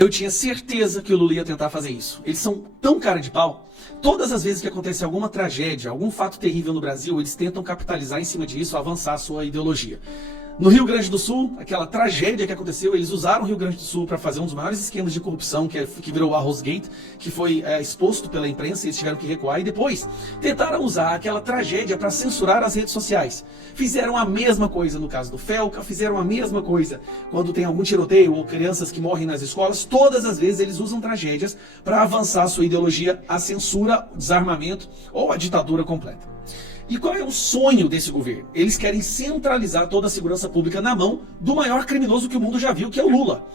Eu tinha certeza que o Lula ia tentar fazer isso. Eles são tão cara de pau. Todas as vezes que acontece alguma tragédia, algum fato terrível no Brasil, eles tentam capitalizar em cima disso, avançar a sua ideologia. No Rio Grande do Sul, aquela tragédia que aconteceu, eles usaram o Rio Grande do Sul para fazer um dos maiores esquemas de corrupção, que virou o Arrosgate, que foi exposto pela imprensa, e eles tiveram que recuar, e depois tentaram usar aquela tragédia para censurar as redes sociais. Fizeram a mesma coisa no caso do Felca, fizeram a mesma coisa quando tem algum tiroteio ou crianças que morrem nas escolas. Todas as vezes eles usam tragédias para avançar a sua ideologia, a censura, o desarmamento ou a ditadura completa. E qual é o sonho desse governo? Eles querem centralizar toda a segurança pública na mão do maior criminoso que o mundo já viu, que é o Lula.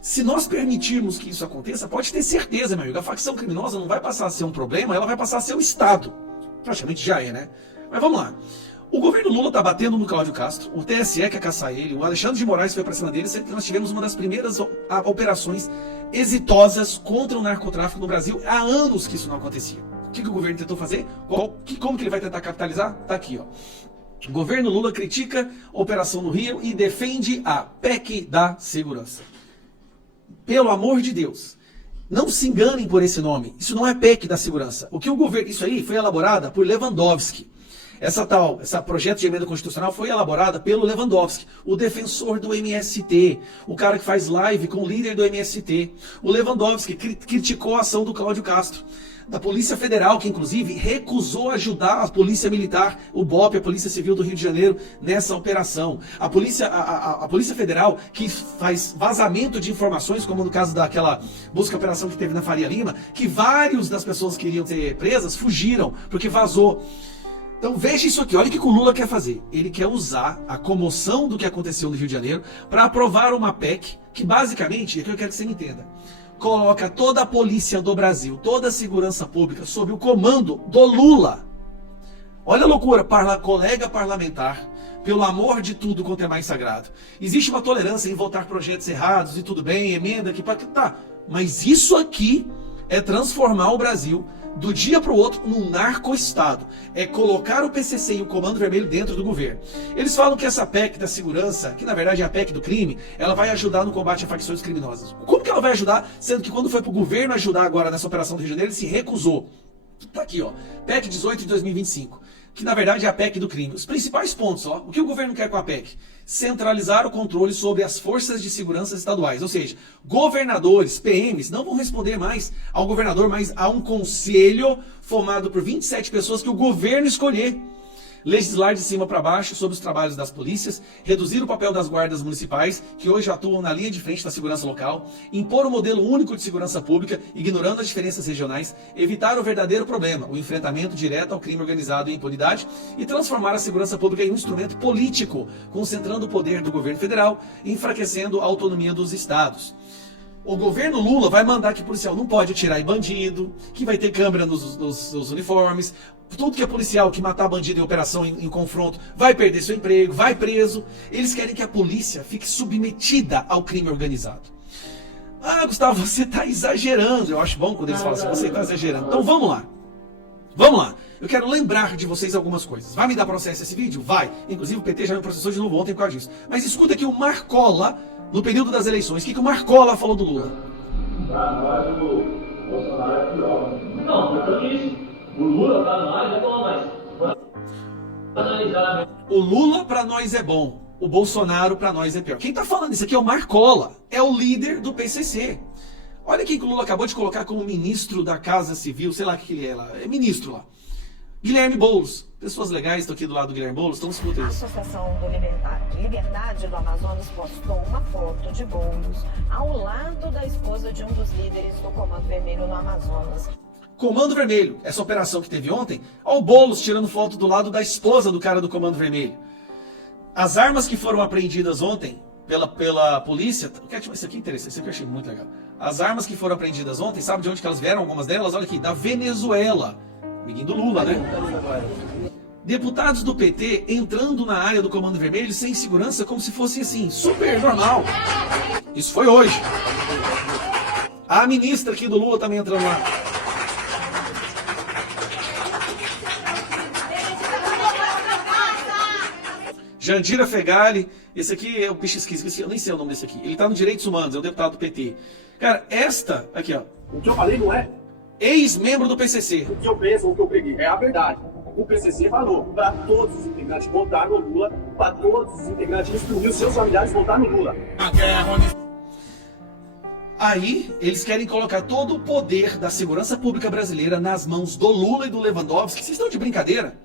Se nós permitirmos que isso aconteça, pode ter certeza, meu amigo, a facção criminosa não vai passar a ser um problema, ela vai passar a ser o Estado. Praticamente já é, né? Mas vamos lá. O governo Lula está batendo no Cláudio Castro, o TSE quer caçar ele, o Alexandre de Moraes foi para cima dele, sendo que nós tivemos uma das primeiras operações exitosas contra o narcotráfico no Brasil. Há anos que isso não acontecia. O que o governo tentou fazer? Como que ele vai tentar capitalizar? Tá aqui, ó. O governo Lula critica a operação no Rio e defende a PEC da segurança. Pelo amor de Deus, não se enganem por esse nome. Isso não é PEC da segurança. Isso aí foi elaborada por Lewandowski. Essa projeto de emenda constitucional foi elaborada pelo Lewandowski, o defensor do MST, o cara que faz live com o líder do MST. O Lewandowski criticou a ação do Cláudio Castro, da Polícia Federal, que inclusive recusou ajudar a Polícia Militar, o BOP, a Polícia Civil do Rio de Janeiro, nessa operação. A Polícia Federal, que faz vazamento de informações, como no caso daquela busca-operação que teve na Faria Lima, que vários das pessoas que iriam ser presas fugiram, porque vazou. Então veja isso aqui, olha o que o Lula quer fazer. Ele quer usar a comoção do que aconteceu no Rio de Janeiro para aprovar uma PEC que basicamente, é que eu quero que você me entenda, coloca toda a polícia do Brasil, toda a segurança pública sob o comando do Lula. Olha a loucura, colega parlamentar, pelo amor de tudo quanto é mais sagrado. Existe uma tolerância em votar projetos errados e tudo bem, emenda que tá. Mas isso aqui é transformar o Brasil do dia para o outro num narco-estado. É colocar o PCC e o Comando Vermelho dentro do governo. Eles falam que essa PEC da segurança, que na verdade é a PEC do crime, ela vai ajudar no combate a facções criminosas. Como que ela vai ajudar, sendo que quando foi para o governo ajudar agora nessa operação do Rio de Janeiro, ele se recusou? Tá aqui, ó, PEC 18 de 2025, que na verdade é a PEC do crime. Os principais pontos, ó, o que o governo quer com a PEC? Centralizar o controle sobre as forças de segurança estaduais, ou seja, governadores, PMs, não vão responder mais ao governador, mas a um conselho formado por 27 pessoas que o governo escolher. Legislar de cima para baixo sobre os trabalhos das polícias, reduzir o papel das guardas municipais, que hoje atuam na linha de frente da segurança local, impor um modelo único de segurança pública, ignorando as diferenças regionais, evitar o verdadeiro problema, o enfrentamento direto ao crime organizado e impunidade, e transformar a segurança pública em um instrumento político, concentrando o poder do governo federal e enfraquecendo a autonomia dos estados. O governo Lula vai mandar que o policial não pode atirar em bandido, que vai ter câmera nos uniformes, tudo que é policial que matar bandido em operação, em confronto, vai perder seu emprego, vai preso. Eles querem que a polícia fique submetida ao crime organizado. Ah, Gustavo, você está exagerando. Eu acho bom quando eles falam assim, você está exagerando. Então vamos lá. Vamos lá. Eu quero lembrar de vocês algumas coisas. Vai me dar processo esse vídeo? Vai. Inclusive o PT já me processou de novo ontem por causa disso. Mas escuta aqui o Marcola, no período das eleições. O que o Marcola falou do Lula? Pra nós o Bolsonaro é pior. Não, não é isso. O Lula pra nós é bom, mas... O Lula pra nós é bom. O Bolsonaro pra nós é pior. Quem tá falando isso aqui é o Marcola. É o líder do PCC. Olha quem que o Lula acabou de colocar como ministro da Casa Civil. Sei lá o que ele é lá. É ministro lá. Guilherme Boulos. Pessoas legais estão aqui do lado do Guilherme Boulos. Então escuta isso. A Associação do Liberdade do Amazonas postou uma foto de Boulos ao lado da esposa de um dos líderes do Comando Vermelho no Amazonas. Comando Vermelho, essa operação que teve ontem, olha o Boulos tirando foto do lado da esposa do cara do Comando Vermelho. As armas que foram apreendidas ontem pela polícia, isso aqui é interessante, isso aqui eu achei muito legal. As armas que foram apreendidas ontem, sabe de onde que elas vieram? Algumas delas, olha aqui, da Venezuela, amiguinho do Lula, né? Deputados do PT entrando na área do Comando Vermelho sem segurança, como se fosse assim, super normal. Isso foi hoje. A ministra aqui do Lula também entrando lá. Jandira Fegali, esse aqui é o bicho esquisito, eu nem sei o nome desse aqui. Ele tá no Direitos Humanos, é um deputado do PT. Cara, esta, aqui ó, O que eu falei não é ex-membro do PCC. o que eu penso ou o que eu preguei, é a verdade. O PCC falou para todos os integrantes votar no Lula, para todos os integrantes instruir seus familiares votar no Lula. Aí, eles querem colocar todo o poder da segurança pública brasileira nas mãos do Lula e do Lewandowski. Vocês estão de brincadeira?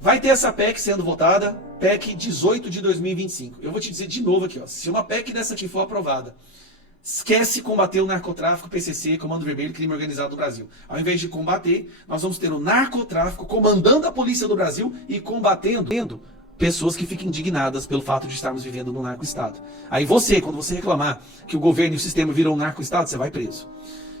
Vai ter essa PEC sendo votada, PEC 18 de 2025. Eu vou te dizer de novo aqui, ó, se uma PEC dessa aqui for aprovada, esquece combater o narcotráfico, PCC, Comando Vermelho, crime organizado do Brasil. Ao invés de combater, nós vamos ter o narcotráfico comandando a polícia do Brasil e combatendo pessoas que ficam indignadas pelo fato de estarmos vivendo num narco-estado. Aí você, quando você reclamar que o governo e o sistema viram um narco-estado, você vai preso.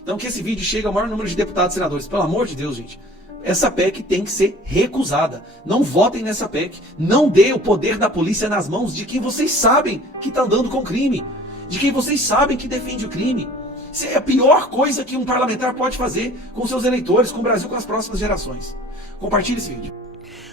Então que esse vídeo chegue ao maior número de deputados e senadores. Pelo amor de Deus, gente. Essa PEC tem que ser recusada. Não votem nessa PEC. Não dê o poder da polícia nas mãos de quem vocês sabem que está andando com crime. De quem vocês sabem que defende o crime. Isso é a pior coisa que um parlamentar pode fazer com seus eleitores, com o Brasil, com as próximas gerações. Compartilhe esse vídeo.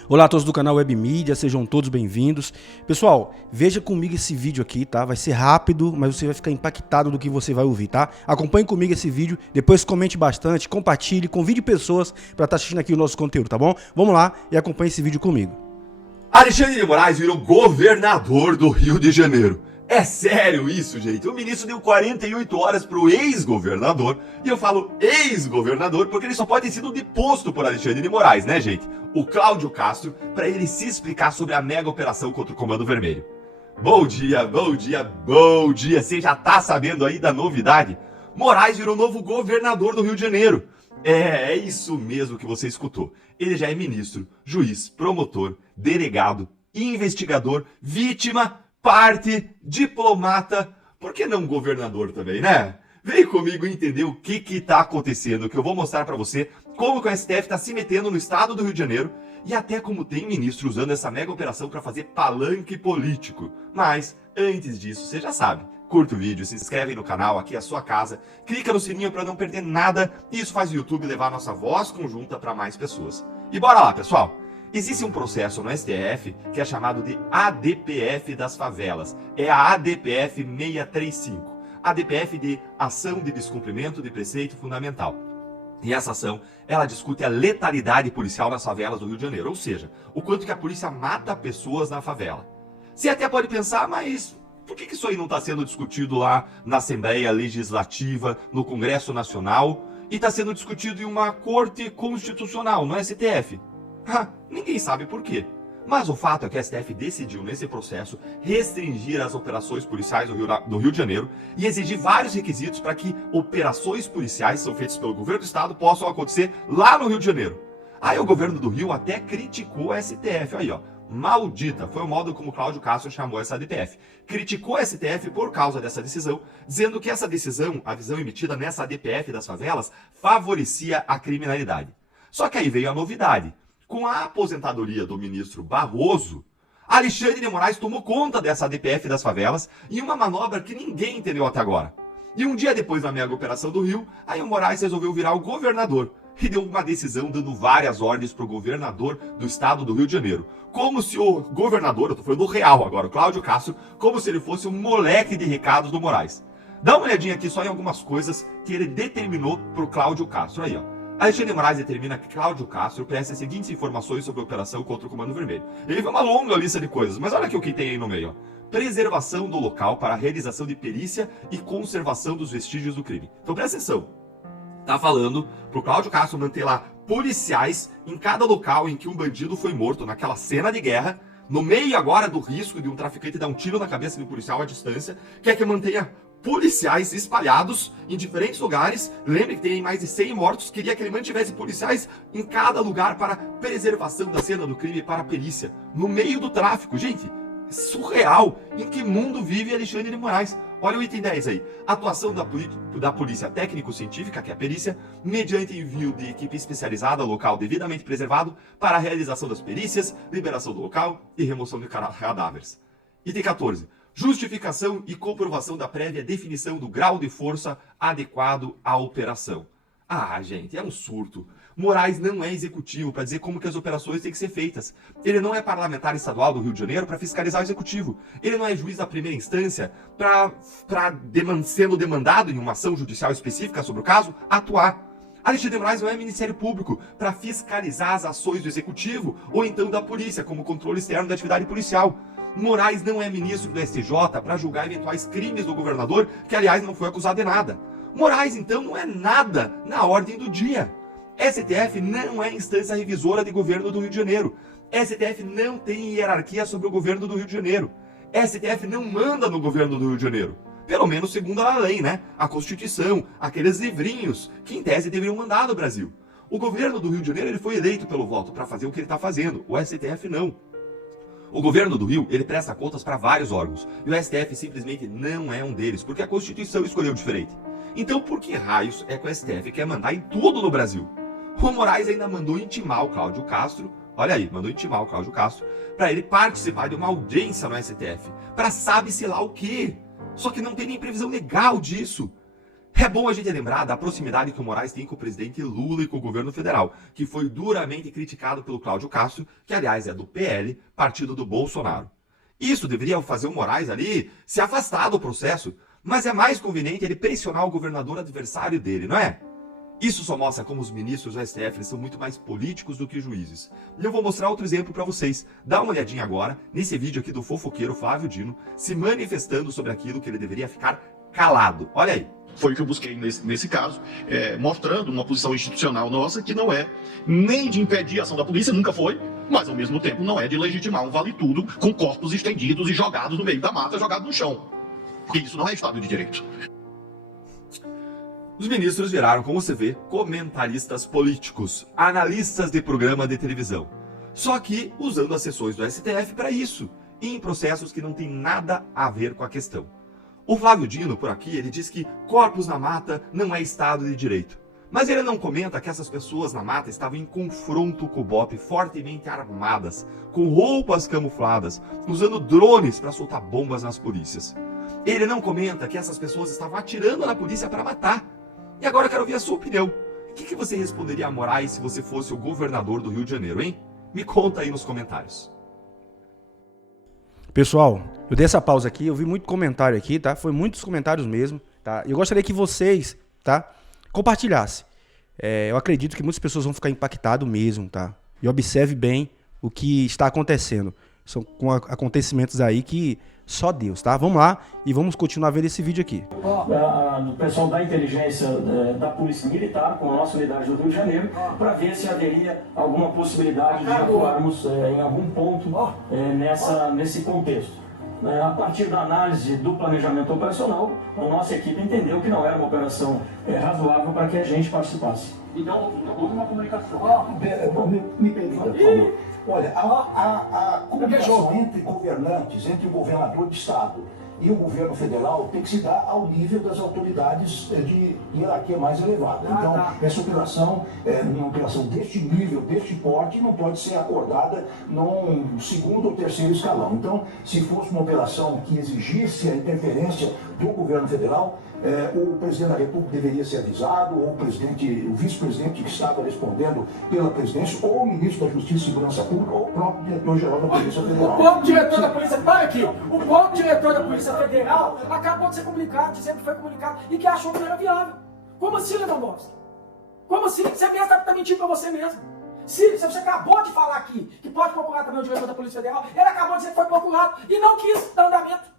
Olá a todos do canal Web Mídia, sejam todos bem-vindos. Pessoal, veja comigo esse vídeo aqui, tá? Vai ser rápido, mas você vai ficar impactado do que você vai ouvir, tá? Acompanhe comigo esse vídeo, depois comente bastante, compartilhe, convide pessoas para estar assistindo aqui o nosso conteúdo, tá bom? Vamos lá e acompanhe esse vídeo comigo. Alexandre de Moraes virou governador do Rio de Janeiro. É sério isso, gente? O ministro deu 48 horas pro ex-governador, e eu falo ex-governador porque ele só pode ter sido deposto por Alexandre de Moraes, né, gente? O Cláudio Castro, para ele se explicar sobre a mega operação contra o Comando Vermelho. Bom dia, bom dia, bom dia! Você já tá sabendo aí da novidade? Moraes virou novo governador do Rio de Janeiro. É isso mesmo que você escutou. Ele já é ministro, juiz, promotor, delegado, investigador, vítima, parte, diplomata, por que não governador também, né? Vem comigo entender o que tá acontecendo, que eu vou mostrar pra você como que o STF tá se metendo no estado do Rio de Janeiro e até como tem ministro usando essa mega operação pra fazer palanque político. Mas, antes disso, você já sabe, curta o vídeo, se inscreve no canal, aqui é a sua casa, clica no sininho pra não perder nada e isso faz o YouTube levar a nossa voz conjunta pra mais pessoas. E bora lá, pessoal! Existe um processo no STF que é chamado de ADPF das favelas. É a ADPF 635. ADPF de Ação de Descumprimento de Preceito Fundamental. E essa ação, ela discute a letalidade policial nas favelas do Rio de Janeiro. Ou seja, o quanto que a polícia mata pessoas na favela. Você até pode pensar, mas por que isso aí não está sendo discutido lá na Assembleia Legislativa, no Congresso Nacional, e está sendo discutido em uma Corte Constitucional, no STF? Ninguém sabe por quê. Mas o fato é que a STF decidiu, nesse processo, restringir as operações policiais do Rio de Janeiro e exigir vários requisitos para que operações policiais que são feitas pelo governo do estado possam acontecer lá no Rio de Janeiro. Aí o governo do Rio até criticou a STF, aí ó, maldita, foi o modo como Cláudio Castro chamou essa ADPF. Criticou a STF por causa dessa decisão, dizendo que essa decisão, a visão emitida nessa ADPF das favelas, favorecia a criminalidade. Só que aí veio a novidade. Com a aposentadoria do ministro Barroso, Alexandre de Moraes tomou conta dessa ADPF das favelas em uma manobra que ninguém entendeu até agora. E um dia depois da mega operação do Rio, aí o Moraes resolveu virar o governador e deu uma decisão dando várias ordens para o governador do estado do Rio de Janeiro. Como se o governador, eu tô falando do real agora, o Cláudio Castro, como se ele fosse um moleque de recados do Moraes. Dá uma olhadinha aqui só em algumas coisas que ele determinou pro Cláudio Castro, aí ó. Alexandre de Moraes determina que Cláudio Castro preste as seguintes informações sobre a operação contra o Comando Vermelho. Ele vê uma longa lista de coisas, mas olha aqui o que tem aí no meio. Ó. Preservação do local para a realização de perícia e conservação dos vestígios do crime. Então presta atenção. Tá falando pro Cláudio Castro manter lá policiais em cada local em que um bandido foi morto naquela cena de guerra, no meio agora do risco de um traficante dar um tiro na cabeça de um policial à distância, quer que mantenha policiais espalhados em diferentes lugares. Lembre que tem mais de 100 mortos. Queria que ele mantivesse policiais em cada lugar para preservação da cena do crime e para a perícia. No meio do tráfico. Gente, surreal. Em que mundo vive Alexandre de Moraes? Olha o item 10 aí. Atuação da polícia técnico-científica, que é a perícia, mediante envio de equipe especializada ao local devidamente preservado para a realização das perícias, liberação do local e remoção de cadáveres. Item 14. Justificação e comprovação da prévia definição do grau de força adequado à operação. Ah, gente, é um surto. Moraes não é executivo para dizer como que as operações têm que ser feitas. Ele não é parlamentar estadual do Rio de Janeiro para fiscalizar o executivo. Ele não é juiz da primeira instância sendo demandado em uma ação judicial específica sobre o caso, atuar. Alexandre de Moraes não é Ministério Público para fiscalizar as ações do executivo ou então da polícia, como controle externo da atividade policial. Moraes não é ministro do STJ para julgar eventuais crimes do governador, que aliás não foi acusado de nada. Moraes, então, não é nada na ordem do dia. STF não é instância revisora de governo do Rio de Janeiro. STF não tem hierarquia sobre o governo do Rio de Janeiro. STF não manda no governo do Rio de Janeiro. Pelo menos segundo a lei, né? A Constituição, aqueles livrinhos que em tese deveriam mandar no Brasil. O governo do Rio de Janeiro ele foi eleito pelo voto para fazer o que ele está fazendo. O STF não. O governo do Rio, ele presta contas para vários órgãos. E o STF simplesmente não é um deles, porque a Constituição escolheu diferente. Então por que raios é que o STF quer mandar em tudo no Brasil? O Moraes ainda mandou intimar o Cláudio Castro, olha aí, mandou intimar o Cláudio Castro, para ele participar de uma audiência no STF, para sabe-se lá o quê. Só que não tem nem previsão legal disso. É bom a gente lembrar da proximidade que o Moraes tem com o presidente Lula e com o governo federal, que foi duramente criticado pelo Cláudio Castro, que aliás é do PL, partido do Bolsonaro. Isso deveria fazer o Moraes ali se afastar do processo, mas é mais conveniente ele pressionar o governador adversário dele, não é? Isso só mostra como os ministros do STF são muito mais políticos do que juízes. E eu vou mostrar outro exemplo para vocês. Dá uma olhadinha agora nesse vídeo aqui do fofoqueiro Flávio Dino se manifestando sobre aquilo que ele deveria ficar calado. Olha aí. Foi o que eu busquei nesse caso, mostrando uma posição institucional nossa que não é nem de impedir a ação da polícia, nunca foi, mas ao mesmo tempo não é de legitimar um vale-tudo com corpos estendidos e jogados no meio da mata, jogados no chão. Porque isso não é Estado de Direito. Os ministros viraram, como você vê, comentaristas políticos, analistas de programa de televisão. Só que usando as sessões do STF para isso, e em processos que não tem nada a ver com a questão. O Flávio Dino, por aqui, ele diz que corpos na mata não é Estado de Direito. Mas ele não comenta que essas pessoas na mata estavam em confronto com o BOP, fortemente armadas, com roupas camufladas, usando drones para soltar bombas nas polícias. Ele não comenta que essas pessoas estavam atirando na polícia para matar. E agora eu quero ouvir a sua opinião. O que você responderia a Moraes se você fosse o governador do Rio de Janeiro, hein? Me conta aí nos comentários. Pessoal, eu dei essa pausa aqui, eu vi muito comentário aqui, tá? Foi muitos comentários mesmo, tá? Eu gostaria que vocês, tá? Compartilhassem. Eu acredito que muitas pessoas vão ficar impactadas mesmo, tá? E observe bem o que está acontecendo. São com acontecimentos aí que só Deus, tá? Vamos lá e vamos continuar vendo esse vídeo aqui. O pessoal da inteligência da Polícia Militar, com a nossa unidade do Rio de Janeiro, para ver se haveria alguma possibilidade de atuarmos em algum ponto nesse contexto. A partir da análise do planejamento operacional, a nossa equipe entendeu que não era uma operação razoável para que a gente participasse. Então, houve uma comunicação. Me permita, por favor. Olha, a comunicação entre governantes, entre o governador de estado e o governo federal tem que se dar ao nível das autoridades de hierarquia mais elevada. Então, essa operação, uma operação deste nível, deste porte, não pode ser acordada num segundo ou terceiro escalão. Então, se fosse uma operação que exigisse a interferência do governo federal, o presidente da República deveria ser avisado, ou o vice-presidente que estava respondendo pela presidência, ou o ministro da Justiça e Segurança Pública, ou o próprio diretor-geral da Polícia Federal. O próprio diretor da Polícia, para aqui, o próprio diretor da Polícia Federal acabou de ser comunicado, dizendo que foi comunicado e que achou que não era viável. Como assim, Lewandowski? Como assim? Você mesmo está mentindo para você mesmo. Se você acabou de falar aqui que pode procurar também o diretor da Polícia Federal, ele acabou de dizer que foi procurado e não quis dar andamento.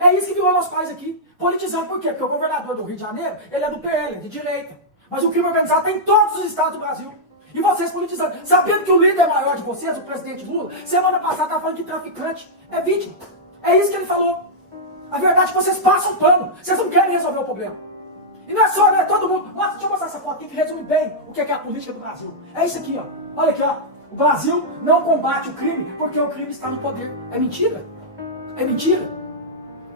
É isso que virou nosso país aqui. Politizando, por quê? Porque o governador do Rio de Janeiro, ele é do PL, é de direita. Mas o crime organizado tem em todos os estados do Brasil. E vocês politizando, sabendo que o líder maior de vocês, o presidente Lula, semana passada estava falando que traficante é vítima. É isso que ele falou. A verdade é que vocês passam pano. Vocês não querem resolver o problema. E não é só, né? Todo mundo. Nossa, deixa eu mostrar essa foto aqui que resume bem o que é a política do Brasil. É isso aqui, ó. Olha aqui, ó. O Brasil não combate o crime porque o crime está no poder. É mentira. É mentira.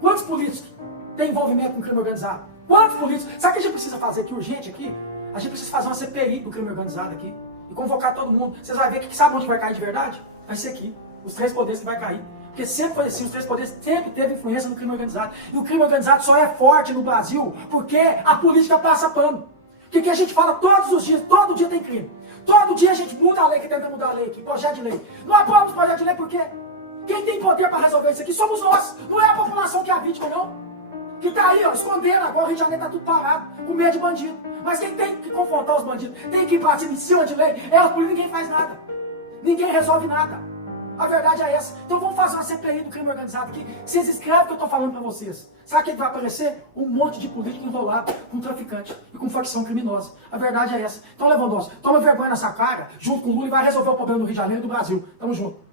Quantos políticos têm envolvimento com o crime organizado? Quantos políticos? Sabe o que a gente precisa fazer aqui urgente aqui? A gente precisa fazer uma CPI do crime organizado aqui. E convocar todo mundo. Vocês vão ver que sabe onde vai cair de verdade? Vai ser aqui. Os três poderes que vai cair. Porque sempre foi assim, os três poderes sempre teve influência no crime organizado. E o crime organizado só é forte no Brasil porque a política passa pano. Que a gente fala todos os dias, todo dia tem crime. Todo dia a gente muda a lei, que tenta mudar a lei, que projeto de lei. Não aprovamos projeto de lei porque quem tem poder para resolver isso aqui somos nós. Não é a população que é a vítima, não. Que tá aí, ó, escondendo. Agora o Rio de Janeiro tá tudo parado, com medo de bandido. Mas quem tem que confrontar os bandidos, tem que ir para cima, em cima de lei, é a polícia. Ninguém faz nada. Ninguém resolve nada. A verdade é essa. Então vamos fazer uma CPI do crime organizado aqui. Vocês escrevem o que eu tô falando para vocês. Sabe o que vai aparecer? Um monte de político enrolado com traficante e com facção criminosa. A verdade é essa. Então, Lewandowski, toma vergonha nessa cara, junto com o Lula, e vai resolver o problema do Rio de Janeiro e do Brasil. Tamo junto.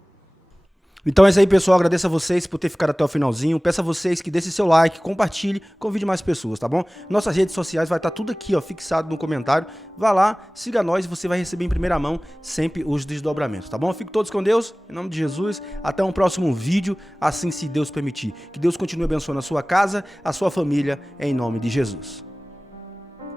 Então é isso aí, pessoal. Agradeço a vocês por ter ficado até o finalzinho. Peço a vocês que deixem seu like, compartilhe, convide mais pessoas, tá bom? Nossas redes sociais vai estar tudo aqui, ó, fixado no comentário. Vá lá, siga nós e você vai receber em primeira mão sempre os desdobramentos, tá bom? Fiquem todos com Deus, em nome de Jesus. Até um próximo vídeo, assim se Deus permitir. Que Deus continue abençoando a sua casa, a sua família, em nome de Jesus.